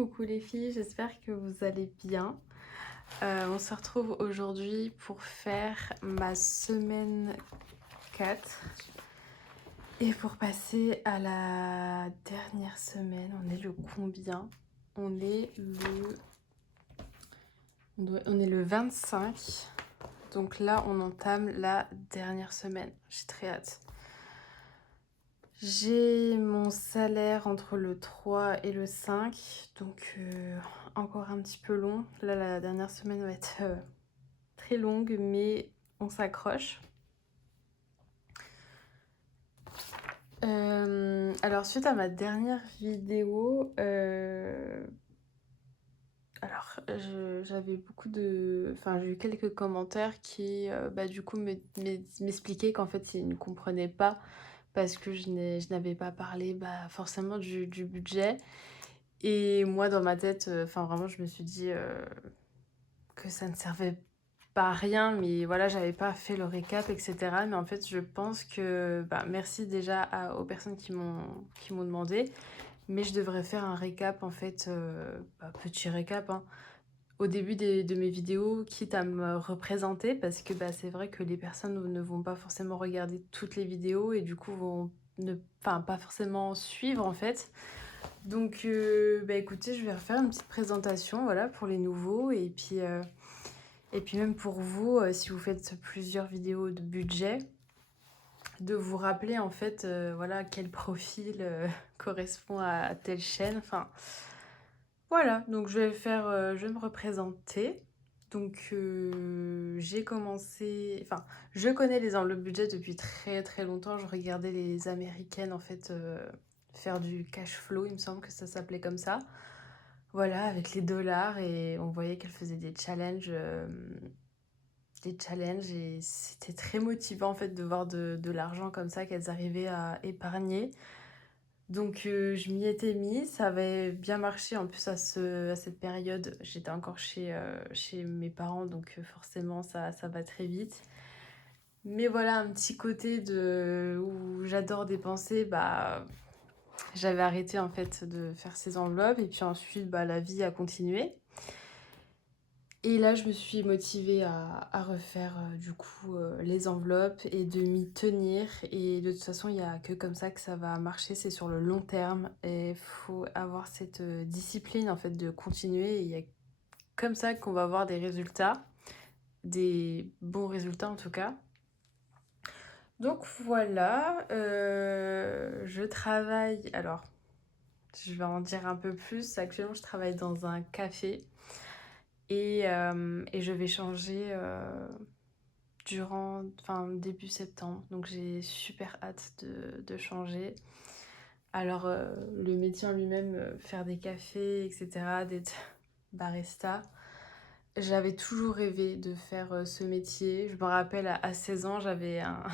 Coucou les filles, j'espère que vous allez bien. On se retrouve aujourd'hui pour faire ma semaine 4 et pour passer à la dernière semaine. On est le combien? On est le 25. Donc là, on entame la dernière semaine. J'ai très hâte. J'ai mon salaire entre le 3 et le 5, donc encore un petit peu long. Là, la dernière semaine va être très longue, mais on s'accroche. Alors, suite à ma dernière vidéo, j'avais j'ai eu quelques commentaires qui, du coup, m'expliquaient qu'en fait, ils ne comprenaient pas parce que je n'avais pas parlé forcément du budget. Et moi, dans ma tête, vraiment, je me suis dit que ça ne servait pas à rien, mais voilà, j'avais pas fait le récap, etc. Mais en fait, je pense que, merci déjà aux personnes qui m'ont demandé, mais je devrais faire un récap, en fait, petit récap, hein, au début de mes vidéos, quitte à me représenter, parce que c'est vrai que les personnes ne vont pas forcément regarder toutes les vidéos et du coup vont pas forcément suivre, en fait. Donc, écoutez, je vais refaire une petite présentation, voilà, pour les nouveaux. Et puis même pour vous, si vous faites plusieurs vidéos de budget, de vous rappeler, en fait, voilà, quel profil correspond à telle chaîne. Enfin, voilà, donc je vais me représenter. Donc, j'ai commencé... Enfin, je connais les enveloppes budget depuis très très longtemps. Je regardais les américaines, en fait, faire du cash flow, il me semble que ça s'appelait comme ça. Voilà, avec les dollars, et on voyait qu'elles faisaient des challenges, et c'était très motivant, en fait, de voir de l'argent comme ça qu'elles arrivaient à épargner. Donc, je m'y étais mise, ça avait bien marché. En plus, à cette période, j'étais encore chez mes parents, donc forcément, ça va très vite. Mais voilà, un petit côté où j'adore dépenser, j'avais arrêté, en fait, de faire ces enveloppes. Et puis ensuite, la vie a continué. Et là, je me suis motivée à refaire du coup les enveloppes et de m'y tenir. Et de toute façon, il n'y a que comme ça que ça va marcher, c'est sur le long terme. Et il faut avoir cette discipline, en fait, de continuer. Et il y a comme ça qu'on va avoir des résultats, des bons résultats en tout cas. Donc voilà, je travaille. Alors, je vais en dire un peu plus. Actuellement, je travaille dans un café. Et je vais changer début septembre. Donc j'ai super hâte de changer. Alors, le métier en lui-même, faire des cafés, etc., d'être barista, j'avais toujours rêvé de faire ce métier. Je me rappelle, à 16 ans, j'avais un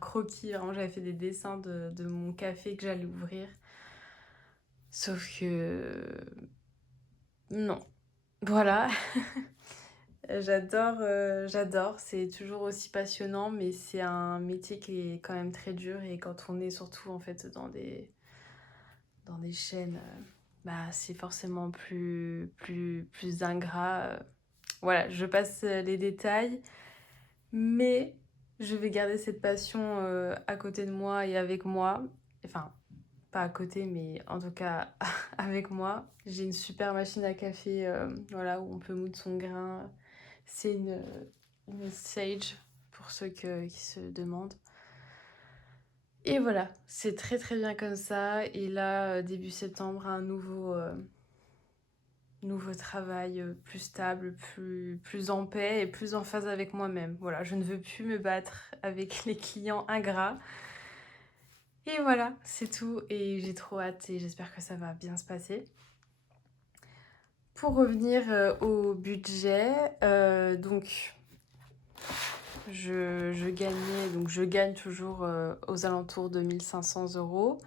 croquis, vraiment, j'avais fait des dessins de mon café que j'allais ouvrir. Sauf que... non. Voilà. J'adore, c'est toujours aussi passionnant, mais c'est un métier qui est quand même très dur. Et quand on est surtout, en fait, dans des chaînes, c'est forcément plus ingrat. Voilà, je passe les détails, mais je vais garder cette passion à côté de moi et avec moi. Enfin, pas à côté, mais en tout cas avec moi. J'ai une super machine à café, voilà, où on peut moudre son grain. C'est une Sage, pour ceux qui se demandent. Et voilà, c'est très très bien comme ça. Et là, début septembre, un nouveau travail plus stable, plus en paix et plus en phase avec moi-même. Voilà, je ne veux plus me battre avec les clients ingrats. Et voilà, c'est tout. Et j'ai trop hâte et j'espère que ça va bien se passer. Pour revenir au budget, donc je gagne toujours aux alentours de 1 500 €.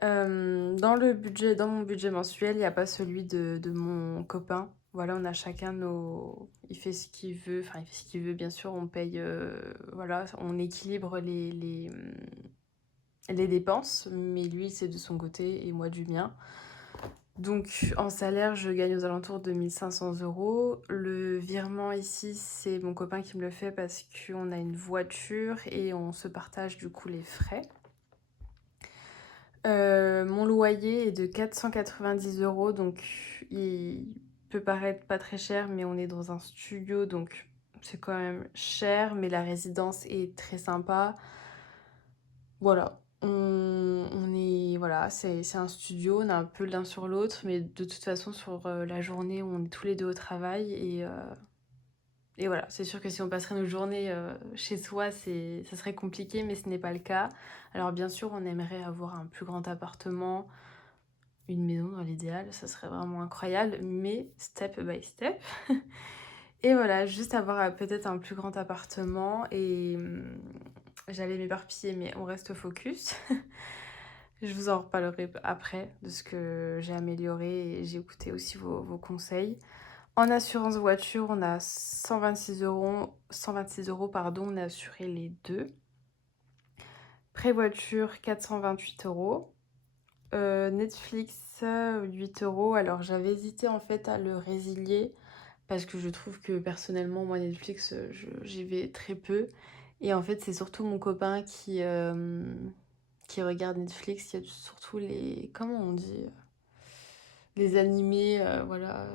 Dans mon budget mensuel, il n'y a pas celui de mon copain. Voilà, on a chacun nos... Il fait ce qu'il veut, enfin il fait ce qu'il veut, bien sûr, on paye, voilà, on équilibre les dépenses, mais lui c'est de son côté et moi du mien. Donc en salaire, je gagne aux alentours de 1500 €. Le virement ici, c'est mon copain qui me le fait parce qu'on a une voiture et on se partage du coup les frais. Mon loyer est de 490 €, donc il peut paraître pas très cher, mais on est dans un studio, donc c'est quand même cher, mais la résidence est très sympa. Voilà, on est voilà, c'est un studio, on est un peu l'un sur l'autre, mais de toute façon sur, la journée, on est tous les 2 au travail et voilà. C'est sûr que si on passerait nos journées, chez soi, ça serait compliqué, mais ce n'est pas le cas. Alors bien sûr, on aimerait avoir un plus grand appartement, une maison dans l'idéal, ça serait vraiment incroyable, mais step by step. Et voilà, juste avoir, peut-être un plus grand appartement et j'allais m'éparpiller, mais on reste focus. Je vous en reparlerai après de ce que j'ai amélioré et j'ai écouté aussi vos conseils. En assurance voiture, on a 126 €, pardon, on a assuré les 2. Pré-voiture, 428 €. Netflix, 8 €. Alors j'avais hésité en fait à le résilier parce que je trouve que personnellement, moi Netflix, j'y vais très peu et en fait, c'est surtout mon copain qui regarde Netflix. Il y a surtout les comment on dit? Les animés, voilà,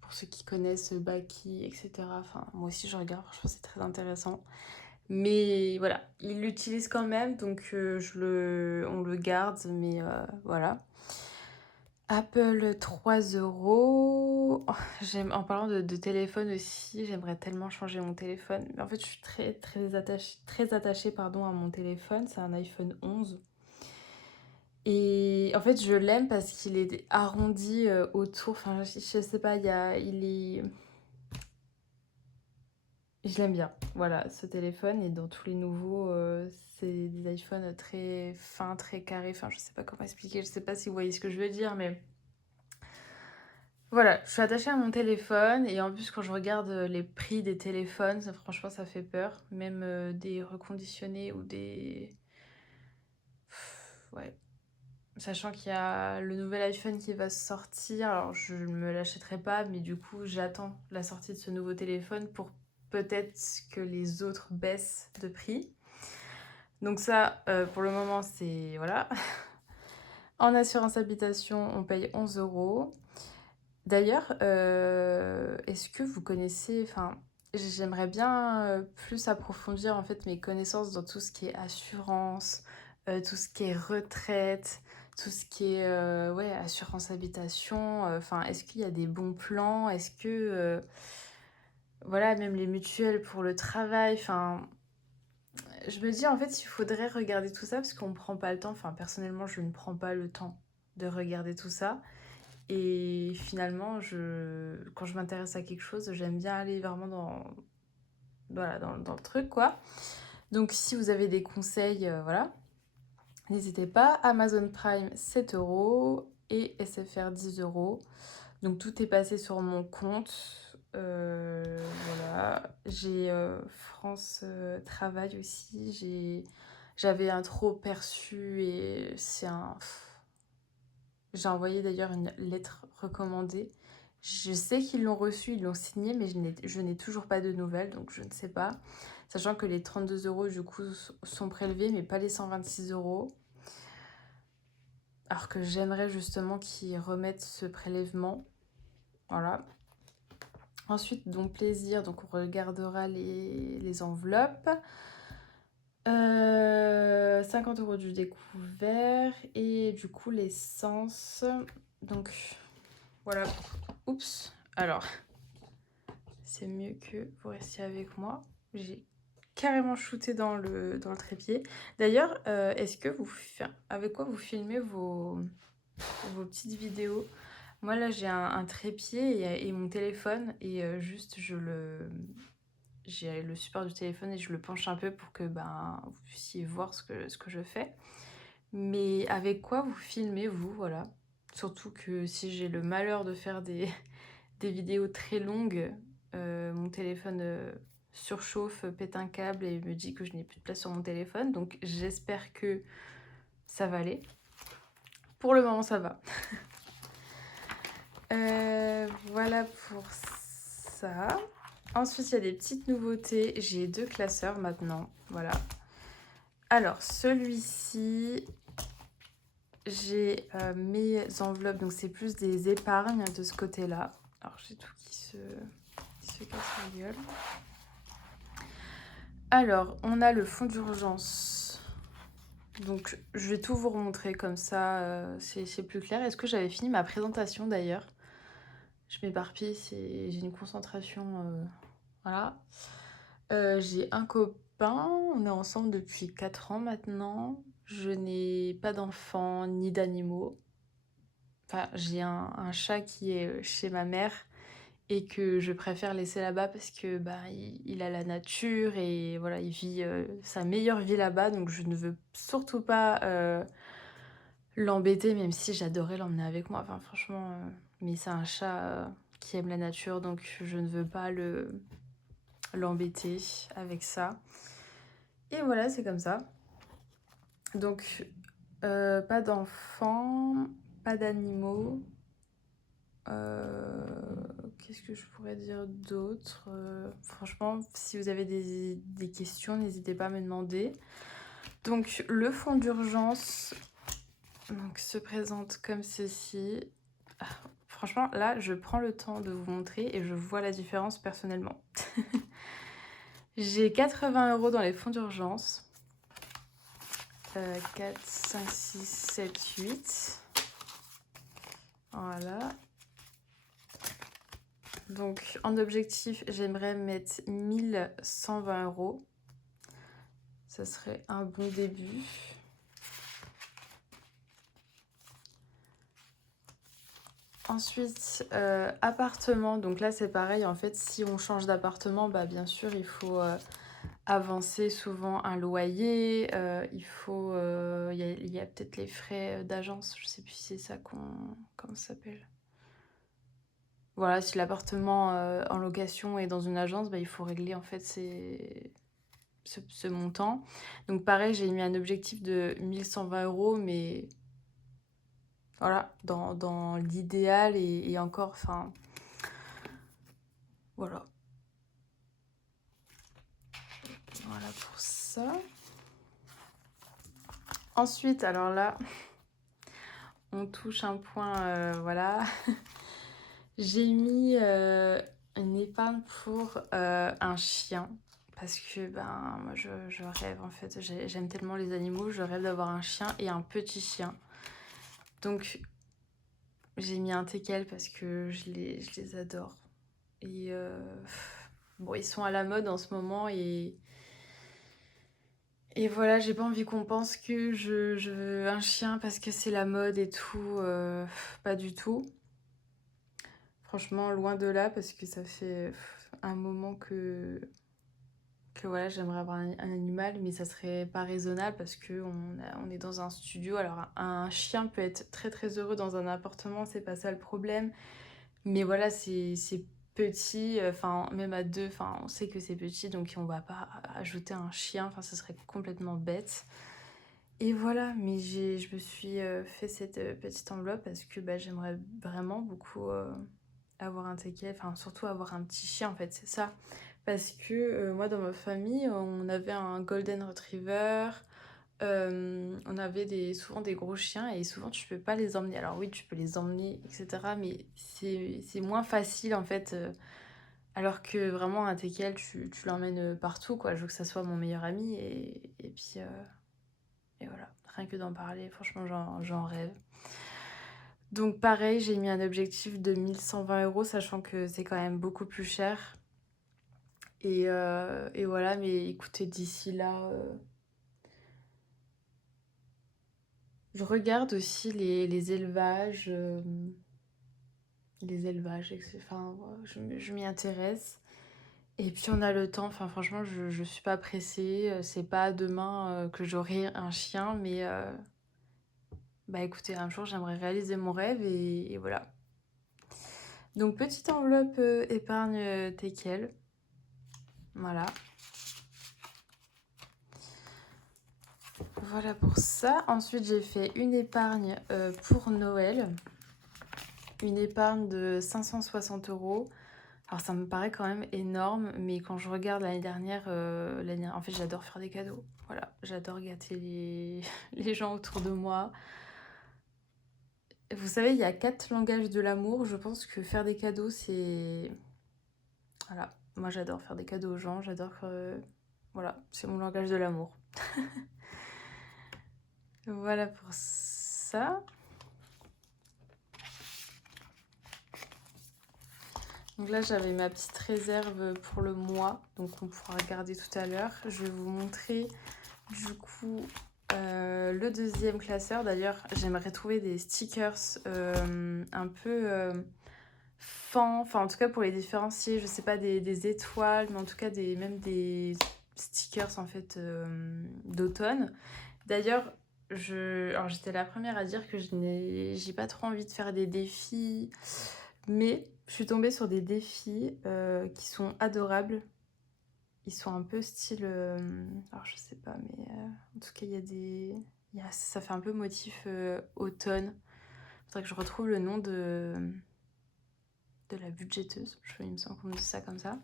pour ceux qui connaissent, Baki et cetera. Enfin, moi aussi je regarde, franchement c'est très intéressant. Mais voilà, il l'utilise quand même donc on le garde mais voilà. Apple, 3 €. Oh, en parlant de téléphone aussi, j'aimerais tellement changer mon téléphone. Mais en fait, je suis très attachée pardon, à mon téléphone. C'est un iPhone 11. Et en fait, je l'aime parce qu'il est arrondi autour. Enfin, je sais pas, il est. Je l'aime bien. Voilà, ce téléphone. Et dans tous les nouveaux, c'est des iPhones très fins, très carrés. Enfin, je sais pas comment expliquer. Je sais pas si vous voyez ce que je veux dire, mais. Voilà, je suis attachée à mon téléphone et en plus quand je regarde les prix des téléphones, franchement ça fait peur. Même des reconditionnés ou des... Ouais. Sachant qu'il y a le nouvel iPhone qui va sortir, alors je ne me l'achèterai pas, mais du coup j'attends la sortie de ce nouveau téléphone pour peut-être que les autres baissent de prix. Donc ça, pour le moment, c'est... Voilà. En assurance habitation, on paye 11 €. D'ailleurs, est-ce que vous connaissez, enfin, j'aimerais bien plus approfondir en fait mes connaissances dans tout ce qui est assurance, tout ce qui est retraite, tout ce qui est ouais, assurance habitation. Enfin, est-ce qu'il y a des bons plans? Est-ce que, voilà, même les mutuelles pour le travail, enfin, je me dis en fait, il faudrait regarder tout ça parce qu'on ne prend pas le temps. Enfin, personnellement, je ne prends pas le temps de regarder tout ça. Et finalement, quand je m'intéresse à quelque chose, j'aime bien aller vraiment voilà, dans le truc, quoi. Donc, si vous avez des conseils, voilà, n'hésitez pas. Amazon Prime, 7 € et SFR, 10 €. Donc, tout est passé sur mon compte. Voilà. J'ai France Travail aussi. J'avais un trop perçu et c'est un... J'ai envoyé d'ailleurs une lettre recommandée. Je sais qu'ils l'ont reçue, ils l'ont signée, mais je n'ai toujours pas de nouvelles, donc je ne sais pas. Sachant que les 32 € du coup sont prélevés, mais pas les 126 €. Alors que j'aimerais justement qu'ils remettent ce prélèvement. Voilà. Ensuite, donc plaisir, donc on regardera les enveloppes. 50 € du découvert et du coup l'essence. Donc voilà. Oups. Alors, c'est mieux que vous restiez avec moi. J'ai carrément shooté dans le trépied. D'ailleurs, est-ce que avec quoi vous filmez vos petites vidéos? Moi là j'ai un trépied et mon téléphone et juste j'ai le support du téléphone et je le penche un peu pour que vous puissiez voir ce que je fais. Mais avec quoi vous filmez vous, voilà? Surtout que si j'ai le malheur de faire des vidéos très longues, mon téléphone surchauffe, pète un câble et me dit que je n'ai plus de place sur mon téléphone. Donc j'espère que ça va aller. Pour le moment, ça va. Voilà pour ça. Ensuite, il y a des petites nouveautés. J'ai 2 classeurs maintenant, voilà. Alors celui-ci, j'ai, mes enveloppes, donc c'est plus des épargnes de ce côté-là. Alors j'ai tout qui se casse la gueule. Alors, on a le fonds d'urgence. Donc je vais tout vous remontrer comme ça, c'est plus clair. Est-ce que j'avais fini ma présentation d'ailleurs? Je m'éparpille, j'ai une concentration, voilà. J'ai un copain, on est ensemble depuis 4 ans maintenant. Je n'ai pas d'enfants ni d'animaux. Enfin, j'ai un chat qui est chez ma mère et que je préfère laisser là-bas parce que bah, il a la nature et voilà, il vit sa meilleure vie là-bas. Donc je ne veux surtout pas l'embêter, même si j'adorais l'emmener avec moi. Enfin, franchement, mais c'est un chat qui aime la nature, donc je ne veux pas l'embêter avec ça. Et voilà, c'est comme ça. Donc, pas d'enfants, pas d'animaux. Qu'est-ce que je pourrais dire d'autre? Franchement, si vous avez des questions, n'hésitez pas à me demander. Donc, le fonds d'urgence donc, se présente comme ceci. Ah, franchement, là, je prends le temps de vous montrer et je vois la différence personnellement. J'ai 80 € dans les fonds d'urgence. 4, 5, 6, 7, 8. Voilà. Donc, en objectif, j'aimerais mettre 1120 €. Ça serait un bon début. Ensuite, appartement. Donc là, c'est pareil. En fait, si on change d'appartement, bah, bien sûr, il faut avancer souvent un loyer. Il y a peut-être les frais d'agence. Je sais plus si c'est ça comment ça s'appelle. Voilà, si l'appartement en location est dans une agence, bah, il faut régler en fait ce montant. Donc pareil, j'ai mis un objectif de 1120 €, mais voilà, dans l'idéal et encore, enfin, voilà. Voilà pour ça. Ensuite, alors là, on touche un point, voilà. J'ai mis une épargne pour un chien. Parce que ben, moi je rêve en fait, j'aime tellement les animaux, je rêve d'avoir un chien et un petit chien. Donc j'ai mis un teckel parce que je les adore. Et bon, ils sont à la mode en ce moment et voilà, j'ai pas envie qu'on pense que je veux un chien parce que c'est la mode et tout. Pas du tout. Franchement, loin de là parce que ça fait un moment que voilà, j'aimerais avoir un animal, mais ça serait pas raisonnable parce que on est dans un studio. Alors, un chien peut être très très heureux dans un appartement, c'est pas ça le problème. Mais voilà, c'est petit, enfin, même à deux, enfin, on sait que c'est petit, donc on va pas ajouter un chien, enfin, ça serait complètement bête. Et voilà, mais je me suis fait cette petite enveloppe parce que bah, j'aimerais vraiment beaucoup avoir un teckel, enfin surtout avoir un petit chien en fait, c'est ça. Parce que moi dans ma famille, on avait un golden retriever, on avait souvent des gros chiens et souvent tu peux pas les emmener. Alors oui, tu peux les emmener, etc. Mais c'est moins facile en fait. Alors que vraiment un teckel, tu l'emmènes partout quoi. Je veux que ça soit mon meilleur ami et puis et voilà. Rien que d'en parler, franchement j'en rêve. Donc pareil, j'ai mis un objectif de 1120 €, sachant que c'est quand même beaucoup plus cher. Et voilà, mais écoutez, d'ici là, je regarde aussi les élevages, enfin, je m'y intéresse. Et puis on a le temps, enfin franchement, je suis pas pressée, c'est pas demain que j'aurai un chien, mais bah écoutez, un jour j'aimerais réaliser mon rêve et voilà. Donc petite enveloppe épargne teckel. Voilà. Voilà pour ça. Ensuite, j'ai fait une épargne pour Noël. une épargne de 560 €. Alors ça me paraît quand même énorme, mais quand je regarde en fait j'adore faire des cadeaux. Voilà, j'adore gâter les gens autour de moi. Vous savez, il y a 4 langages de l'amour. Je pense que faire des cadeaux, c'est... Voilà, moi j'adore faire des cadeaux aux gens, voilà, c'est mon langage de l'amour. Voilà pour ça. Donc là, j'avais ma petite réserve pour le mois, donc on pourra regarder tout à l'heure. Je vais vous montrer du coup le deuxième classeur. D'ailleurs, j'aimerais trouver des stickers un peu fins, enfin en tout cas pour les différencier, je sais pas, des étoiles, mais en tout cas même des stickers en fait d'automne. D'ailleurs, alors j'étais la première à dire que j'ai pas trop envie de faire des défis, mais je suis tombée sur des défis qui sont adorables. Ils sont un peu style, alors je sais pas, mais en tout cas ça fait un peu motif automne. Faudrait que je retrouve le nom de la budgéteuse. Il me semble qu'on me dit ça comme ça.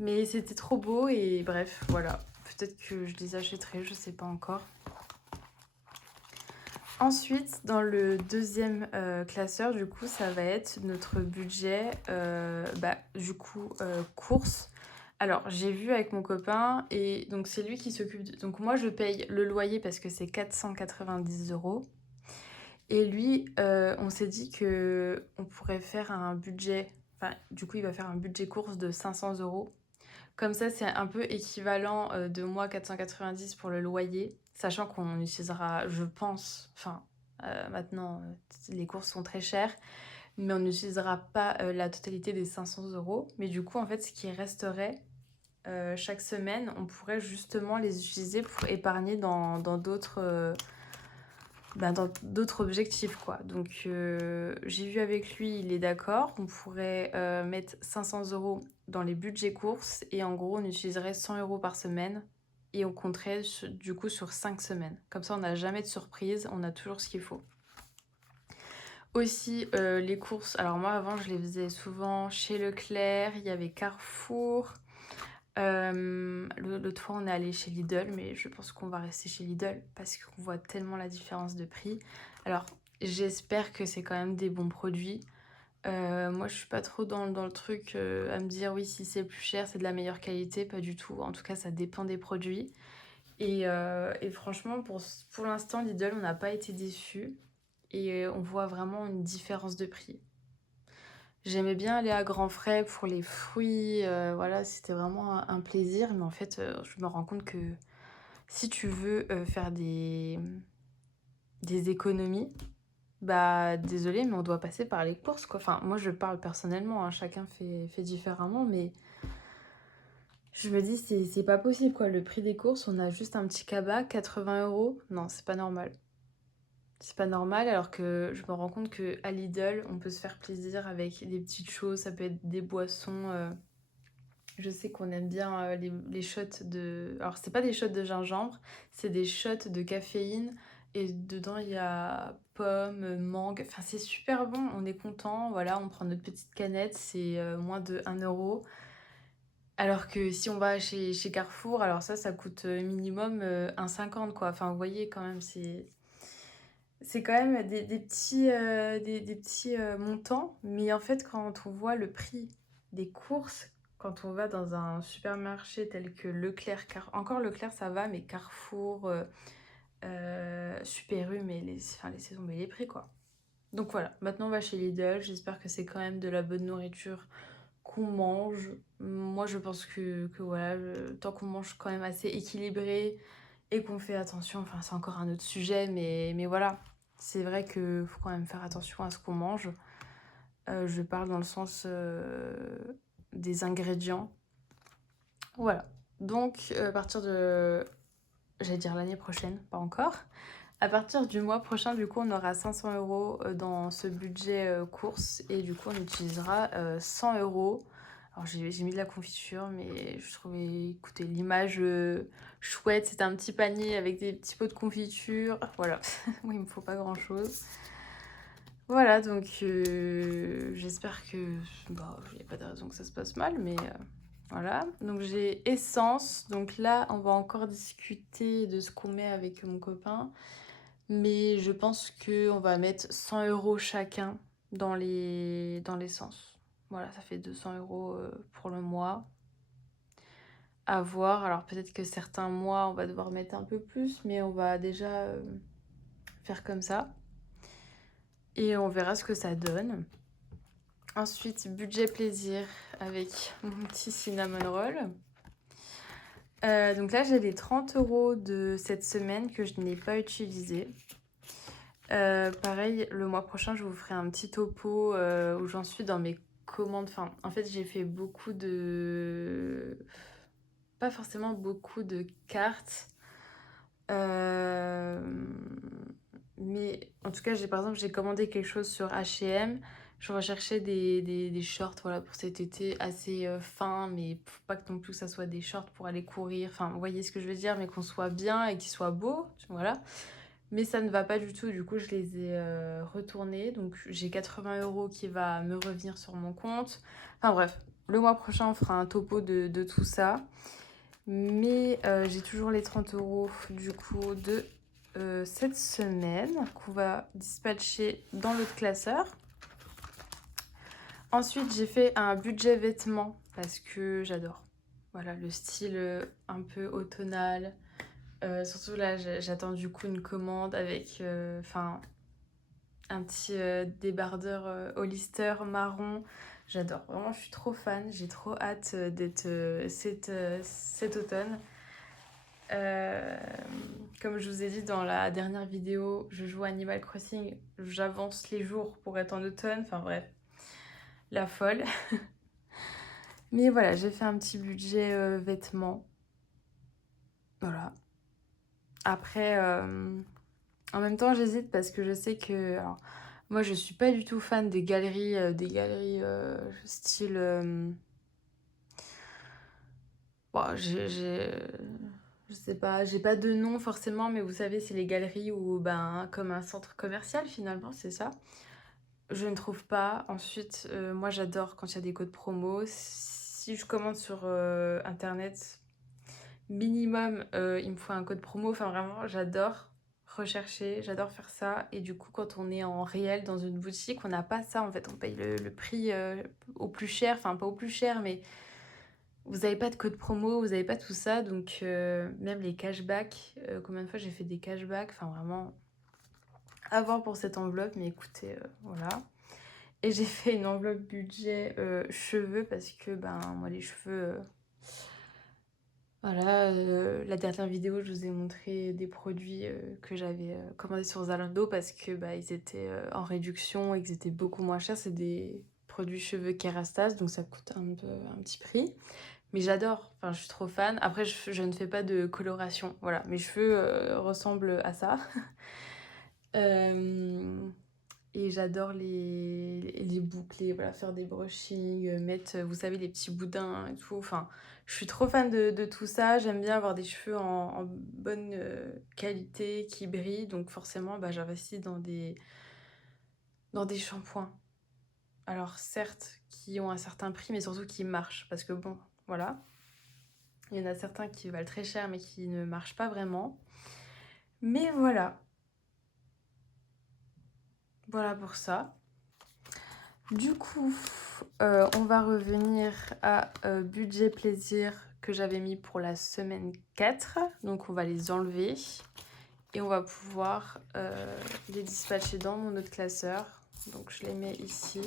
Mais c'était trop beau et bref, voilà. Peut-être que je les achèterai, je sais pas encore. Ensuite, dans le deuxième classeur, du coup, ça va être notre budget, courses. Alors, j'ai vu avec mon copain, et donc c'est lui qui s'occupe Donc moi, je paye le loyer parce que c'est 490 €. Et lui, on s'est dit que on pourrait faire un budget... Enfin, du coup, il va faire un budget course de 500 €. Comme ça, c'est un peu équivalent de moi 490 pour le loyer, sachant qu'on utilisera, je pense, enfin, maintenant, les courses sont très chères, mais on n'utilisera pas la totalité des 500 €. Mais du coup, en fait, ce qui resterait chaque semaine, on pourrait justement les utiliser pour épargner dans d'autres objectifs, quoi. Donc, j'ai vu avec lui, il est d'accord. On pourrait mettre 500 € dans les budgets courses et en gros, on utiliserait 100 € par semaine et on compterait du coup sur 5 semaines. Comme ça, on n'a jamais de surprise, on a toujours ce qu'il faut. Aussi, les courses. Alors moi, avant, je les faisais souvent chez Leclerc, il y avait Carrefour. L'autre fois, on est allé chez Lidl, mais je pense qu'on va rester chez Lidl parce qu'on voit tellement la différence de prix. Alors, j'espère que c'est quand même des bons produits. Moi, je suis pas trop dans le truc à me dire oui, si c'est plus cher, c'est de la meilleure qualité. Pas du tout. En tout cas, ça dépend des produits. Et franchement, pour l'instant, Lidl, on n'a pas été déçus. Et on voit vraiment une différence de prix. J'aimais bien aller à grands frais pour les fruits, voilà, c'était vraiment un plaisir. Mais en fait, je me rends compte que si tu veux faire des économies, bah désolé, mais on doit passer par les courses, quoi. Enfin, moi je parle personnellement, hein, chacun fait différemment, mais je me dis, c'est pas possible, quoi. Le prix des courses, on a juste un petit cabas, 80 €. Non, c'est pas normal. C'est pas normal, alors que je me rends compte qu'à Lidl, on peut se faire plaisir avec des petites choses, ça peut être des boissons. Je sais qu'on aime bien les shots de... Alors, c'est pas des shots de gingembre, c'est des shots de caféine. Et dedans, il y a pommes, mangue. Enfin, c'est super bon, on est content. Voilà, on prend notre petite canette, c'est moins de 1 €. Alors que si on va chez Carrefour, alors ça coûte minimum 1,50 quoi. Enfin, vous voyez quand même, c'est quand même des petits montants. Mais en fait, quand on voit le prix des courses, quand on va dans un supermarché tel que Leclerc, encore Leclerc ça va, mais Carrefour, Super U, mais les saisons, mais les prix quoi. Donc voilà, maintenant on va chez Lidl, j'espère que c'est quand même de la bonne nourriture qu'on mange. Moi je pense que voilà, tant qu'on mange quand même assez équilibré et qu'on fait attention, enfin c'est encore un autre sujet, mais voilà. C'est vrai qu'il faut quand même faire attention à ce qu'on mange. Je parle dans le sens des ingrédients. Voilà. Donc, à partir de... J'allais dire l'année prochaine, pas encore. À partir du mois prochain, du coup, on aura 500 € dans ce budget course. Et du coup, on utilisera 100 €. Alors, j'ai mis de la confiture, mais je trouvais, écoutez, l'image chouette. C'était un petit panier avec des petits pots de confiture. Voilà. Moi, il me faut pas grand-chose. Voilà, donc j'espère que bah, il n'y a pas de raison que ça se passe mal, mais voilà. Donc j'ai essence. Donc là, on va encore discuter de ce qu'on met avec mon copain. Mais je pense qu'on va mettre 100 € chacun dans l'essence. Voilà, ça fait 200 € pour le mois. À voir. Alors peut-être que certains mois, on va devoir mettre un peu plus, mais on va déjà faire comme ça. Et on verra ce que ça donne. Ensuite, budget plaisir avec mon petit cinnamon roll. Donc là, j'ai les 30 € de cette semaine que je n'ai pas utilisé. Pareil, le mois prochain, je vous ferai un petit topo où j'en suis dans mes commandes. Enfin, en fait, j'ai fait beaucoup de... Pas forcément beaucoup de cartes. Mais en tout cas, par exemple, j'ai commandé quelque chose sur H&M. Je recherchais des shorts voilà, pour cet été assez fins, mais pas que non plus que ça soit des shorts pour aller courir. Enfin, vous voyez ce que je veux dire, mais qu'on soit bien et qu'ils soient beaux. Voilà. Mais ça ne va pas du tout, du coup je les ai retournés. Donc j'ai 80 € qui va me revenir sur mon compte. Enfin bref, le mois prochain on fera un topo de tout ça. Mais j'ai toujours les 30 € du coup de cette semaine qu'on va dispatcher dans l'autre classeur. Ensuite j'ai fait un budget vêtements parce que j'adore. Voilà, le style un peu automnal. Surtout là, j'attends du coup une commande avec un petit débardeur Hollister marron. J'adore, vraiment, je suis trop fan. J'ai trop hâte d'être cet automne. Comme je vous ai dit dans la dernière vidéo, je joue à Animal Crossing. J'avance les jours pour être en automne. Enfin bref, la folle. Mais voilà, j'ai fait un petit budget vêtements. Voilà. Après, en même temps, j'hésite parce que je sais que... Alors, moi, je suis pas du tout fan des galeries style... Bon, je sais pas, j'ai pas de nom forcément, mais vous savez, c'est les galeries où, ben, comme un centre commercial finalement, c'est ça. Je ne trouve pas. Ensuite, moi, j'adore quand il y a des codes promo. Si je commande sur Internet, minimum, il me faut un code promo. Enfin, vraiment, j'adore rechercher, j'adore faire ça. Et du coup, quand on est en réel dans une boutique, on n'a pas ça. En fait, on paye le prix au plus cher. Enfin, pas au plus cher, mais vous n'avez pas de code promo, vous n'avez pas tout ça. Donc, même les cashbacks, combien de fois j'ai fait des cashbacks. Enfin, vraiment, à voir pour cette enveloppe. Mais écoutez, voilà. Et j'ai fait une enveloppe budget cheveux parce que, ben, moi, les cheveux... Voilà, la dernière vidéo, je vous ai montré des produits que j'avais commandés sur Zalando parce que bah, ils étaient en réduction et qu'ils étaient beaucoup moins chers. C'est des produits cheveux Kerastase, donc ça coûte un petit prix. Mais j'adore, enfin, je suis trop fan. Après, je ne fais pas de coloration, voilà. Mes cheveux ressemblent à ça. Euh, et j'adore les boucler, voilà, faire des brushings, mettre, vous savez, les petits boudins et tout. Enfin, je suis trop fan de tout ça. J'aime bien avoir des cheveux en bonne qualité, qui brillent. Donc forcément, bah, j'investis dans des shampoings. Alors certes, qui ont un certain prix, mais surtout qui marchent. Parce que bon, voilà. Il y en a certains qui valent très cher, mais qui ne marchent pas vraiment. Mais voilà. Voilà pour ça. Du coup, on va revenir à budget plaisir que j'avais mis pour la semaine 4. Donc on va les enlever et on va pouvoir les dispatcher dans mon autre classeur. Donc je les mets ici.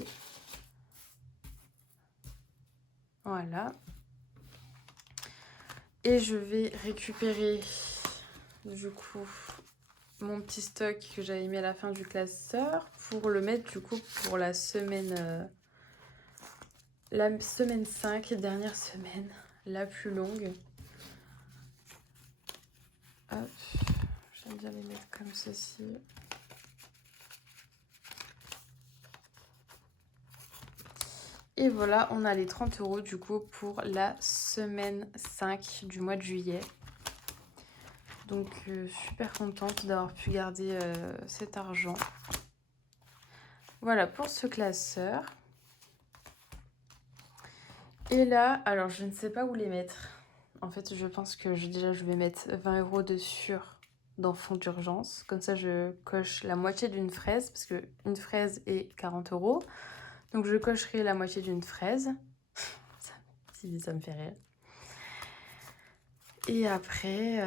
Voilà. Et je vais récupérer du coup mon petit stock que j'avais mis à la fin du classeur pour le mettre du coup pour la semaine 5, dernière semaine, la plus longue. Hop, j'aime bien les mettre comme ceci. Et voilà, on a les 30 € du coup pour la semaine 5 du mois de juillet. Donc super contente d'avoir pu garder cet argent. Voilà pour ce classeur. Et là, alors je ne sais pas où les mettre. En fait, je pense que déjà je vais mettre 20 € dessus dans fonds d'urgence. Comme ça, je coche la moitié d'une fraise, parce qu'une fraise est 40 €. Donc je cocherai la moitié d'une fraise. Ça me fait rire. Et après,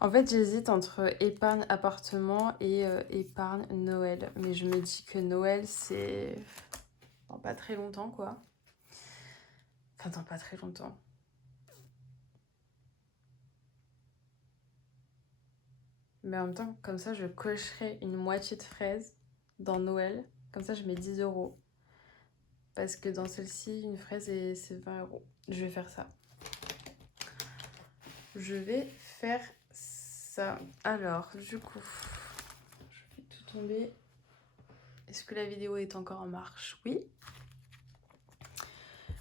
en fait, j'hésite entre épargne appartement et épargne Noël. Mais je me dis que Noël, c'est dans pas très longtemps, quoi. Enfin, dans pas très longtemps. Mais en même temps, comme ça, je cocherai une moitié de fraise dans Noël. Comme ça, je mets 10 €. Parce que dans celle-ci, une fraise, c'est 20 €. Je vais faire ça. Je vais faire ça. Alors, du coup, je fais tout tomber. Est-ce que la vidéo est encore en marche? Oui.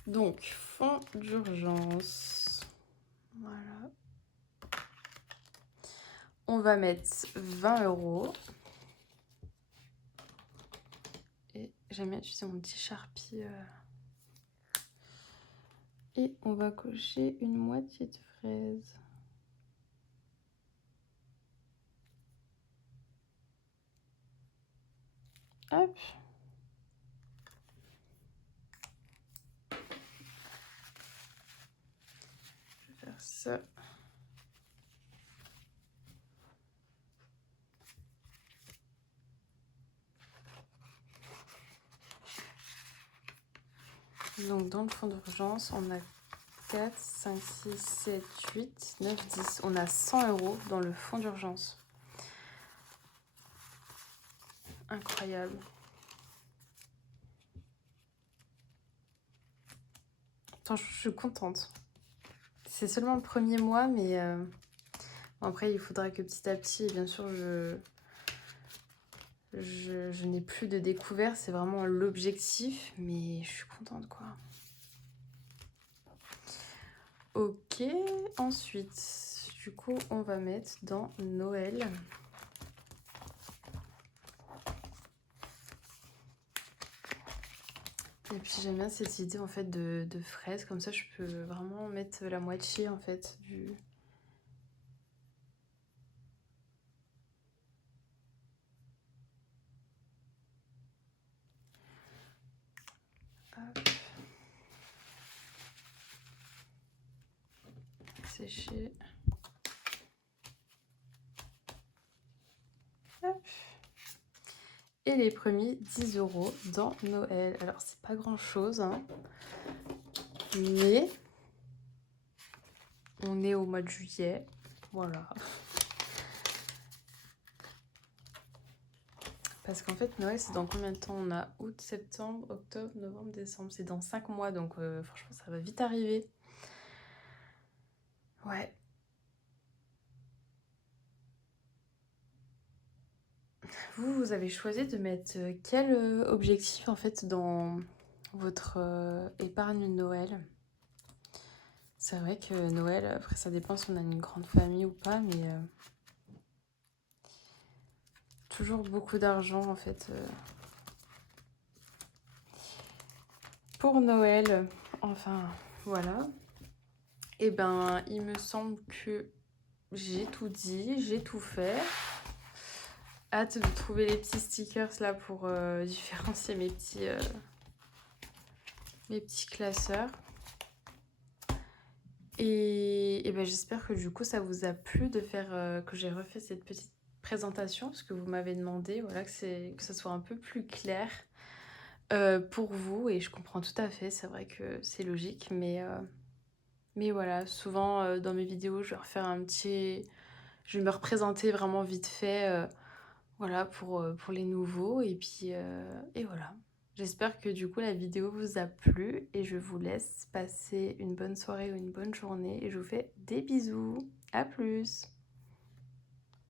Donc, fonds d'urgence. Voilà. On va mettre 20 €. Et j'aime bien utiliser mon petit Sharpie. Et on va cocher une moitié de fraise. Hop. Je vais faire ça. Donc dans le fond d'urgence, on a 4, 5, 6, 7, 8, 9, 10. On a 100 € dans le fond d'urgence. Incroyable. Attends, je suis contente. C'est seulement le premier mois, mais après, il faudra que petit à petit, bien sûr, je n'ai plus de découvert. C'est vraiment l'objectif, mais je suis contente, quoi. Ok, ensuite, du coup, on va mettre dans Noël. Et puis j'aime bien cette idée en fait de fraises, comme ça je peux vraiment mettre la moitié en fait du... Hop. Sécher. Hop. Et les premiers 10 € dans Noël. Alors c'est pas grand chose, hein, mais on est au mois de juillet, voilà. Parce qu'en fait Noël c'est dans combien de temps? On a août, septembre, octobre, novembre, décembre. C'est dans 5 mois, donc franchement ça va vite arriver. Ouais. Vous avez choisi de mettre quel objectif en fait dans votre épargne Noël? C'est vrai que Noël, après ça dépend si on a une grande famille ou pas, mais toujours beaucoup d'argent en fait pour Noël. Enfin voilà. Et ben il me semble que j'ai tout dit, j'ai tout fait. Hâte de trouver les petits stickers là pour différencier mes petits classeurs. Et ben, j'espère que du coup ça vous a plu de faire que j'ai refait cette petite présentation, parce que vous m'avez demandé, voilà, que ça soit un peu plus clair pour vous, et je comprends tout à fait, c'est vrai que c'est logique, mais voilà, souvent dans mes vidéos je vais refaire je vais me représenter vraiment vite fait, voilà, pour les nouveaux, et puis et voilà. J'espère que du coup la vidéo vous a plu, et je vous laisse passer une bonne soirée ou une bonne journée, et je vous fais des bisous. À plus!